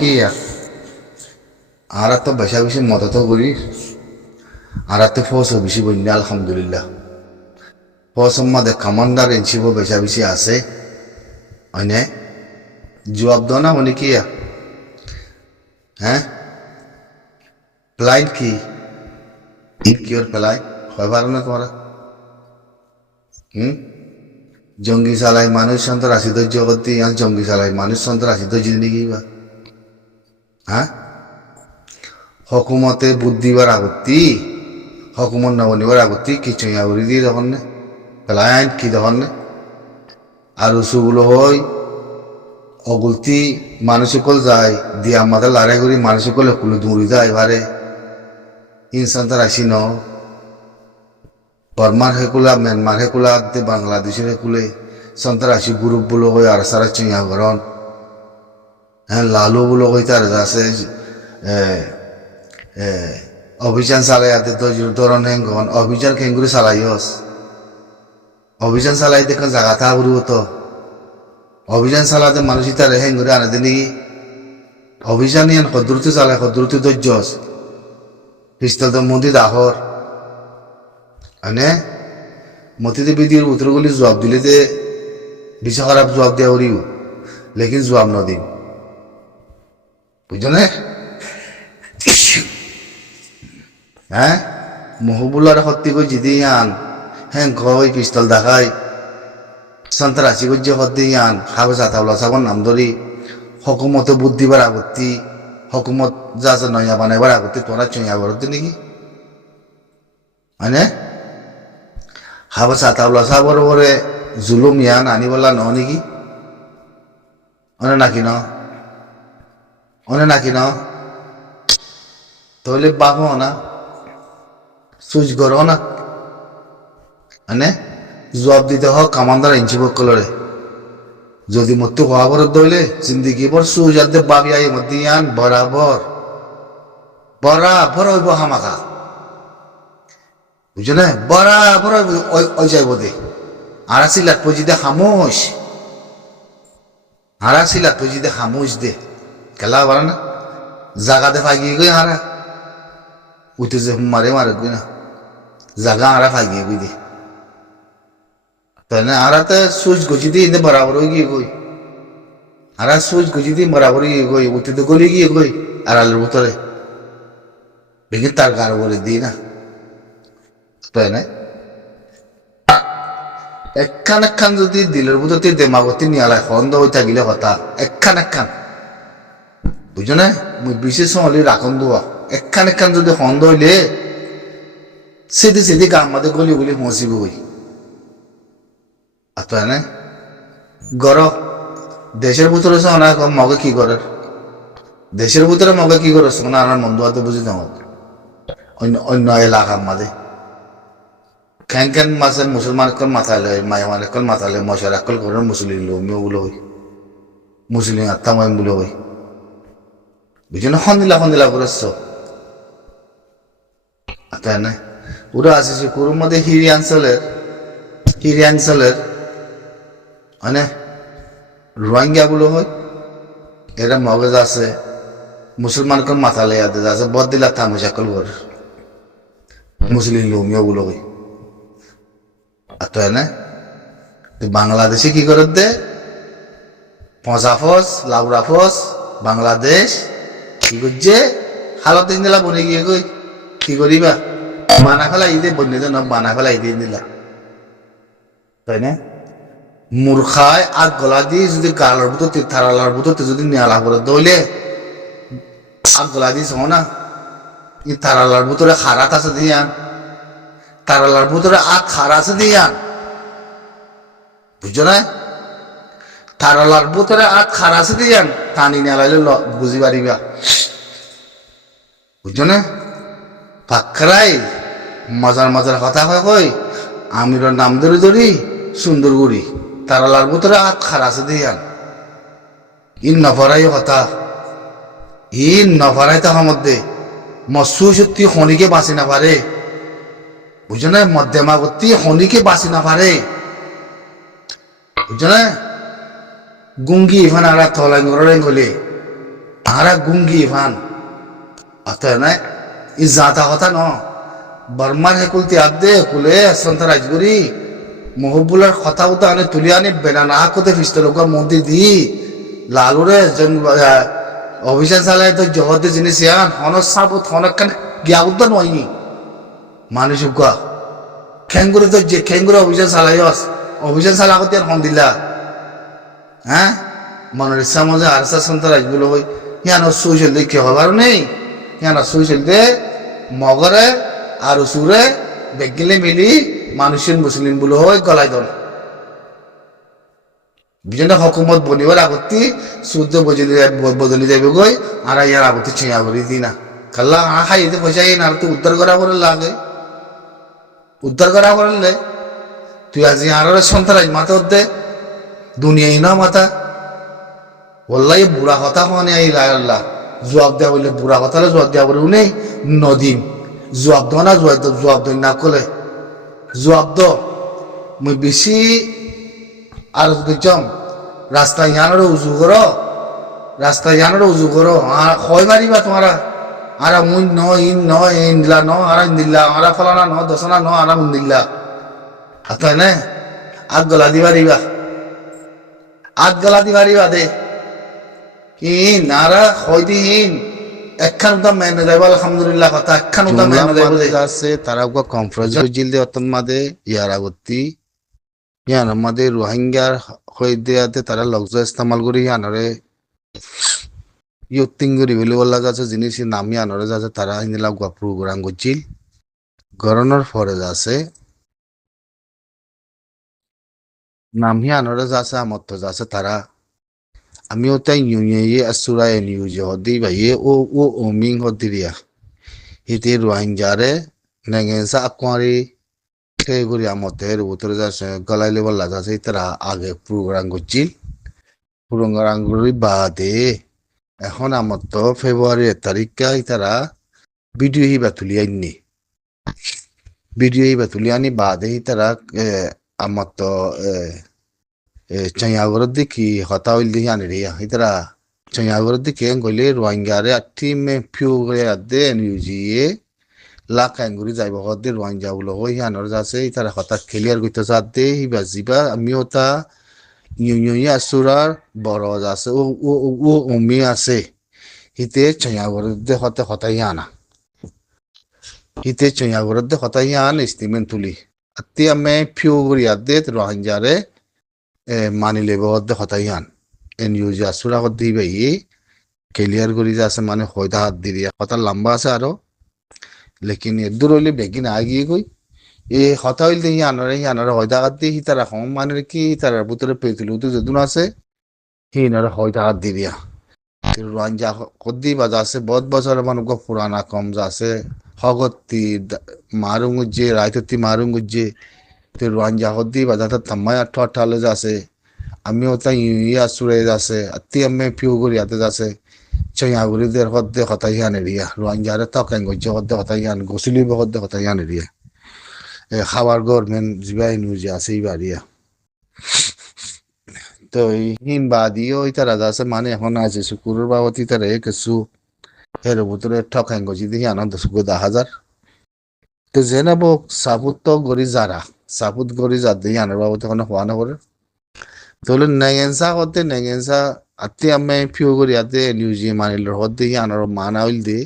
কি আর তো বেশা বেশি মদত করি আর তো ফস বেশি বন্যা আলহামদুলিল্লাহ ফস মাদে কামান্ডার এনসিব বেশা বেশি আছে হয়নে জবাব দাও না কি হ্যাঁ প্লাইন কি কিওর প্লাই হয় পারো না তোমরা জঙ্গি চালাই মানুষ সন্ত্রাসী ধৈর্য করতে জঙ্গি চালাই মানুষ সন্ত্রাসী ধৈর্য নাকি বা হ্যাঁ হকুমতে বুদ্ধিবার আগত্তি হকুমত নবনিবার আগত্তি কিছু আগরি দিয়ে তখন নে প্লাইন কি তখন নে আর উসুগুলো হয় অগুলতি মানুষকল যায় দিয়া আমাদের লড়াই করি মানুষকল কুলো দৌড়ি যায় এবারে ইনসান তার আসি ন বর্মার হেকুলা মিয়ানমার হেকুলা বাংলাদেশের হেকুলে সন্ত্রাসী গ্রুপ বলো হয় আর সারা চিয়া গরণ হ্যাঁ লালু বলো হয় তার আছে অভিযান চালাই ধরন হেঙ্গন অভিযান খেঙ্গুরি চালাইস অভিযান চালাই দেখেন জায়গা থা ঘুরব তো অভিযান চালাতে মানুষ তার হেঙ্গুরি আনে নাকি অভিযান ইয়ান সদ্রুতি চালায় সদ্রুতি ধৈর্য পিস্তল তো মন্দি দাহর হয়নে মতিতে বিদির উত্তরগুলি জবাব দিলে যে বেশি খারাপ জবাব দেওয়া করিও লেকিন জবাব ন দিন বুঝছো না হ্যাঁ মহবুল্লার সত্যি কই জিদি আন হ্যাঁ কই পিস্তল দেখাই সন্ত্রাসী কই যে সত্যি আন খাবে চাতাওলা চাবন নাম ধরি হকুমতে বুদ্ধিবার আগত্তি হকুমত যা আছে নয়া বানাইবার আগত্তি তোরা চইয়া করতে নাকি হয়নে হাবা চাতাওলা চাবর পরে জুলুম ইয়ান আনিবলা ন নাকি অনে নাকি ন তাহলে বাপো না সুইচ করো না মানে জবাব দিতে হোক কামান্দার ইঞ্চি বকলরে যদি মতো খবর দইলে জিন্দিগি ভর সুইচ আর বাবি আই মধ্যে আন বরাবর হইব হামাখা বুঝছো না বরাবর ওই যাইব দে আর সিলাত পজিদে খামোশ দে খেলা পারে না জাগাতে ফাগিয়ে গই হারা উঠে যে মারে গই না জাগা আরা ফাগিয়ে গই দে তাই না আর সুইচ গজি দিয়ে ইন্দে বরাবর হয়ে গিয়ে গই আর সুইচ গজি দিয়ে বরাবর গিয়ে গই উঠে তো গলি গিয়ে গই আড়ালের ভিতরে বেগে তার গাড় বলে দিই না তাই না একখান যদি দিলের ভিতরতে দেমাগতি নিয়ালায় খন্দ হয়ে থাকিলে কথা একখান বুঝছো না মুই বিশেষ হলে রাখন দোয়া একখান যদি খন্দ হইলে সেদি আমাদের গলি গলি পৌঁছিব হই আর তাই না গর দেশের ভিতরে না মগে কি করে দেশের ভিতরে মগে কি করে না আমার মন দোয়াতে বুঝি যাও অন্য এলাকার মাঝে কেন মাসে মুসলমান কল মাথালে মায়ামান কল মাথালে মশার কল করে মুসলিম লোমিও বলে হই মুসলিম আত্মামাইম বলে হই বুঝছো না সন্দিলা করেছ তাই না ওরা আসিছে কোর মধ্যে হিরিয়াঞ্চলের মানে রোহিঙ্গা গুলো হয় এরা মগজ আছে মুসলমান কল মাথালে আছে বদিলা থামসা কল ঘর মুসলিম লোমিও বলে হই তাই না বাংলাদেশে কি করে দে পঁচাফস লাউরাফস বাংলাদেশ কি করছে হালত দিলা বনে গিয়ে গই কি করিবা বানা ফেলাই দে বন্যে তো বানা ফেলাই দিয়ে দিলা তাই না মূর্খায় আর গলা দিয়ে যদি গালার ভিতরতে থারালার ভিতরতে যদি নেয়ালা করে দইলে আর গলা দিয়ে শোনো না এই থারালার ভিতরে খারাত আছে দিয়ে আন তারালার ভিতরে আগ খারা আছে দিয়ে আন বুঝছো না তারালার ভিতরে আগ খারা আছে দিয়ে আন টানি নেলাইলে বুঝি পারিবা বুঝছো না পাকরাই মজার কথা কই আমির নাম ধরি সুন্দর গুড়ি তারালার ভিতরে আগ খারা আছে দিয়ে আন ইন নফরাই কথা ইন নফরাই তাহার মধ্যে মৎস্য সত্যি খনিকে বাঁচি না পারে বুঝছো না মধ্যমাগতি খনিকে বাঁচি না পারে বুঝছো না গুঙ্গি এখানে আর থলাই গলে আরা গুঙ্গি ফান অতএব না ই জাতা কথা ন বর্মার হেকুলতি আদে কুলে সন্ত রাজগুরি মহবুলার কথা উতা আনে তুলি আনে বেনা না কোতে ফিস্তলকা মন্দি দি লালুরে জন অভিযান চালায় তো জহতে জিনিস ইয়ান হনস সাবুত হনকান গিয়া উদ্দা নয় মানুষ গা খেঙ্গুরে তো যে খেঙ্গুরে অভিযান চালাইস অভিযান চালাকতে আর হন দিলা হ্যাঁ মনের ইচ্ছা মজা আরসা সন্ত রাজগুলো হই ইয়ান সুইছিল দেখে হবার নেই ইয়ান সুইছিল দে মগরে আর সুরে বেগিলে মিলি মানুষের মুসলিম বলে হয় গলায় দল বিভিন্ন হকুমত বনিবার আগতি শুদ্ধ বদলি যাবে গই আর ইয়ার আগতি ছিঁয়া করি দি না কাল্লা খাই পয়সা এই না তুই উদ্ধার করা করে লাগে উদ্ধার করা করলে তুই আজি আর সন্তান মাথা দে দুনিয়াই না মাথা বললাই বুড়া কথা মানে আল্লাহ জবাব দেওয়া বললে বুড়া কথা জবাব দেওয়া বলে নেই নদীম জবাব দেওয়া না জবাব দেয় না কলে জবাব দ মই বেশি আর জম রাস্তা ইয়ানোর উজু করো রাস্তা ইয়ানোর উজু করো হয় মারিবা তোমারা আর মুই ন ইন ন ইন্দিলা ন আর ইন্দিল্লা আর ফলানা ন দশনা ন আর উন্দিল্লা তাই না আগ গলা দিবারিবা আগ গলা দিবারিবা দে ইন আর হয় দিন একখান উদাম মেনে যাইব আলহামদুলিল্লাহ কথা একখান উদাম মেনে যাইব আছে তারা কনফারেন্স জিল দে অতন মাদে ইয়ার আগতি ইয়ান আমাদের রোহিঙ্গার হয়ে দেয়াতে তারা লগ্জ ইস্তেমাল করি ইয়ানরে ইয়ুক্তিঙ্গুরি বলে বলা যাচ্ছে জিনিস নাম ইয়ানরে যাচ্ছে তারা ইন্দিলা প্রোগ্রাম করছিল গরনের ফরে যাচ্ছে নাম ইয়ানরে যাচ্ছে আমার তো যাচ্ছে তারা আমিও তাই ইয়ে আসুরায় নিউজ হদি ভাই ও ওমিং হদিরিয়া হিতে রোহিঙ্গারে নেগেন্সা আকুয়ারি করি আমতের উত্তরে যাচ্ছে গলাই লেবার লাগাছে তারা আগে প্রোগ্রাম করছিল প্রোগ্রাম করি বাদে এখন আমার তো ফেব্রুয়ারি 1 তারিখে তারা ভিডিও হিবা তুলি আননি ভিডিও হিবা তুলি আনি বাদে তারা আমার তো চাইয়াগর দেখি হতা হইল দেখি আনি রে তারা চাইয়াগর দেখে গলে রোহিঙ্গারে আটি মে ফিউ করে আদে নিউজিয়ে লাকাইগুড়ি যাইব হদে রোহিঙ্গা বলো হই হানর যাচ্ছে তারা হঠাৎ ক্লিয়ার করতে যাতে হিবা জিবা আমিও তা ইয়ে আসুরার বড় আছে ও অমি আছে হিতে চয়াগরদে হতে হতাই আনা হিতে চয়াগরদে হতাই আন স্টিমেন্ট তুলি আতি আমি ফিউ করি আদে রোহিঙ্গারে মানি লেব হদে হতাই আন এনইউ আসুরা হদে ভাই ক্লিয়ার করি যাচ্ছে মানে হয়তো হাত দিয়ে কথা লম্বা আছে আরো লেকিন এদুর হইলে বেগিন আগিয়ে গই হতা হইলে আনারে হয়তো হাত দিয়ে তারা হম মানে কি তার ভিতরে পেয়েছিল তো যেদিন আছে হিনারে হয়তো হাত দি দিয়া রোহিঙ্গা কদ্দি বাজা আছে বহুত বছর মানুষ পুরানা কম যাচ্ছে হগতি মারুঙ্গুজে রায়ততি মারুঙ্গুজে তো রোহিঙ্গা হদ্দি বাজা তো থাম্মাই আঠালে যাচ্ছে আমিও তাই ইয়া সুরে যাচ্ছে আত্মি আমি ফিউ করি হাতে যাচ্ছে চয়াগুড়িদের হদ্দে হতাই আনে রিয়া রোহিঙ্গারে তকাই গজ্জে হদ্দে হতাই আন গসিলিব হদ্দে হতাই আনে রিয়া খাবার গভর্নমেন্ট জিবাই নিউজে আছে ইবারিয়া তো হিম বাদিও তারা যাচ্ছে মানে এখন আছে শুকুরের বাবতি তারা কিছু এর ভিতরে ঠকাই গজি দেখি আনন্দ সুখ 10,000 তো জেনাবো সাপুত তো গড়ি যারা সাপুত গড়ি যা দেখি আনার বাবতি এখন হওয়া না করে তাহলে নেগেন্সা করতে নেগেন্সা আত্মি আমি ফিউ করি আতে নিউজে মানিল হতে আনার মানা হইল দে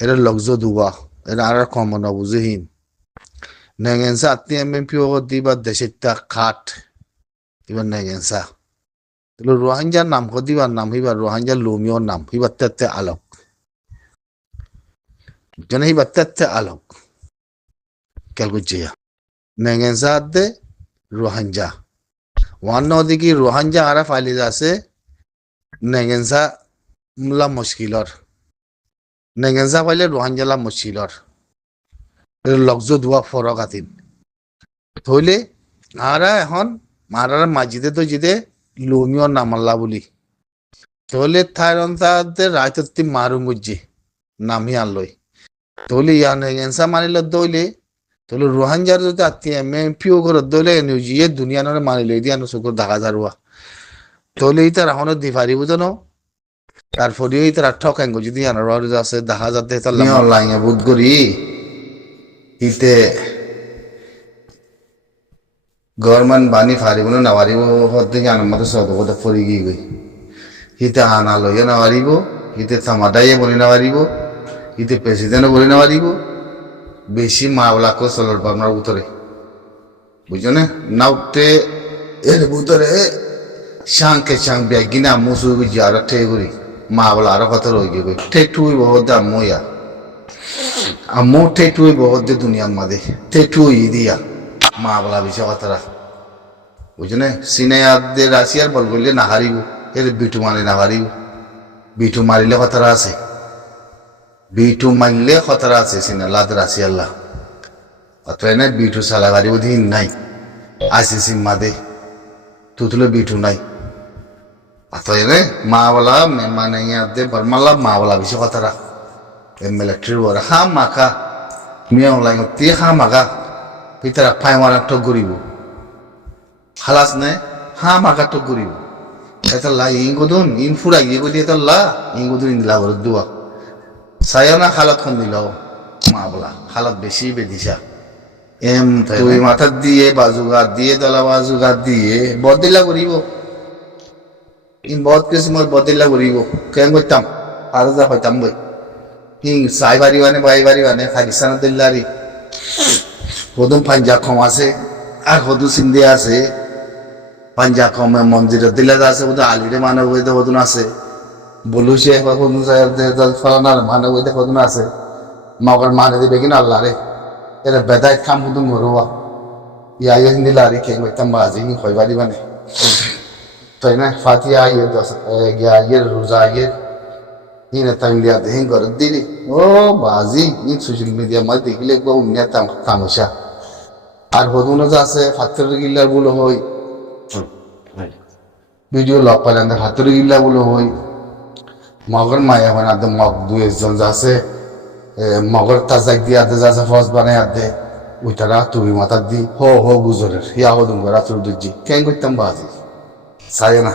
এরা লগ্জ দুয়া এরা আর কম না বুঝেহীন নেগেন্সা আত্মি আমি ফিউ করতে বা দেশের খাট এবার নেগেন্সা তাহলে রোহিঙ্গার নাম দিবার নাম হিবার রোহিঙ্গা লোমিওর নাম হিবার তেতে আলোক যেন হিবার তেতে আলোক কেল করছে নেগেন্সা দে রোহিঙ্গা ওয়ান দিকে রোহিঙ্গা আরা ফাইলি আছে নেগেন্সা লা মুশকিলর নেগেন্সা পাইলে রোহিঙ্গা লা মুশকিলর লগ্জ দুয়া ফরক আতিন থইলে আরা এখন মারার মাজিদে তো জিদে লোমিও নামাল্লা বলি তাহলে থাইরন্তাতে রায়তত্তি মারুং গুজি নামি আনলই তাহলে ইয়া নেগেন্সা মানিল দইলে তাহলে রোহিঙ্গার যদি আত্মীয় এমএ পিও করে দইলে নিউজিয়ে দুনিয়া নরে মানিলে দিয়া নসুকর দেখা যারুয়া তাহলে ইতার এখনো দি পারিব জানো তারপরেও তারা ঠকাঙ্গ যদি আনার আছে দেখা যাতে অনলাইনে বুধ করি ইতে গভর্নমেন্ট বানি ফারিব না পারিব হতে আনার মতো সদগত পরি গিয়ে গই হিতে আনা লইয়া না পারিব হিতে থামাদাইয়ে বলি না পারিব হিতে প্রেসিডেন্টও বলি না পারিব বেশি মাওলাকে চলর আপনার উত্তরে বুঝছো না নাউতে এর ভিতরে শাংকে শাং ব্যাগিনা মুসু জিয়ারা ঠে করি মাওলা আরো কত রয়ে গিয়ে ঠে টুই বহুত আম্মুয়া আম্মু ঠে টুই বহুত দে দুনিয়ার মাঝে ঠে টুই দিয়া মাওলা বিষয় কথারা বুঝছো না সিনেয়াদে রাশিয়ার বল করলে না হারিব এর বিটু মানে না হারিব বিটু মারিলে কথারা আছে বিটু মারলে খতরা আছে সিনা লাদ রাশিয়াল্লাহ অতএব না বিটু সালা হারিব দিন নাই আসি সিম্মাদে তুতুলে বিটু নাই অতএব মাওলা মানে ইয়াদে বর্মাল্লা মাওলা বিষয় কথারা মিলিটারি ওরা হা মাখা মিয়া অনলাইন তে হা মাখা পিতারা ফাই মারা তো গরিব খালাস নে হা মাখা তো গরিব এটা লা ইঙ্গুদুন ইনফুরা ইয়ে গদি এটা লা ইঙ্গুদুন ইনলা বড় দুয়া সায়ানা খালাত খন দিল মা বলা খালাত বেশি বেদিসা তুই মাথা দিয়ে বাজুগার দিয়ে দলা বাজুগার দিয়ে বদিলা করিব ইন বহুত কিসমর বদিলা করিব কেন করতাম আরো যা হইতাম বই হিং সাই বাড়ি মানে খালিস্তান দিল্লারি হদুম পাঞ্জাব কম আছে আর হদু সিন্ধে আছে পাঞ্জাব কমে মন্দিরের দিলা আছে বোধ আলিরে মানব হইতে হদুন আছে বলুছে হদুন ফলানার মানব হইতে হদুন আছে মগর মানে দিবে কিনা আল্লাহ রে এরা বেদায় খাম হদুন ঘরোয়া ইয়া দিলারি কে হইতাম বাজি হইবারি মানে তাই না ফাতিয়া ইয়ে দশ ইয়ে রোজা ইয়ে ইনে টাইম দিয়া দেহিং করে দিলি ও বাজি ইন সোশ্যাল মিডিয়া মধ্যে দেখলে একবার উন্নিয়া তামাশা আর হদুন আছে ফাতের গিল্লার বলে হই ভিডিও লগ পাইলেন ফাতের গিল্লা বলে হই মগর মায়া হয় আদে মগ দুই একজন আছে মগর তাজাক দিয়ে আদে যাচ্ছে ফস বানাই আদে ওইটারা তুমি মাথার দি হো গুজরের ইয়া হদুন রাত্র দুজি কেন করতাম বাজি সারে না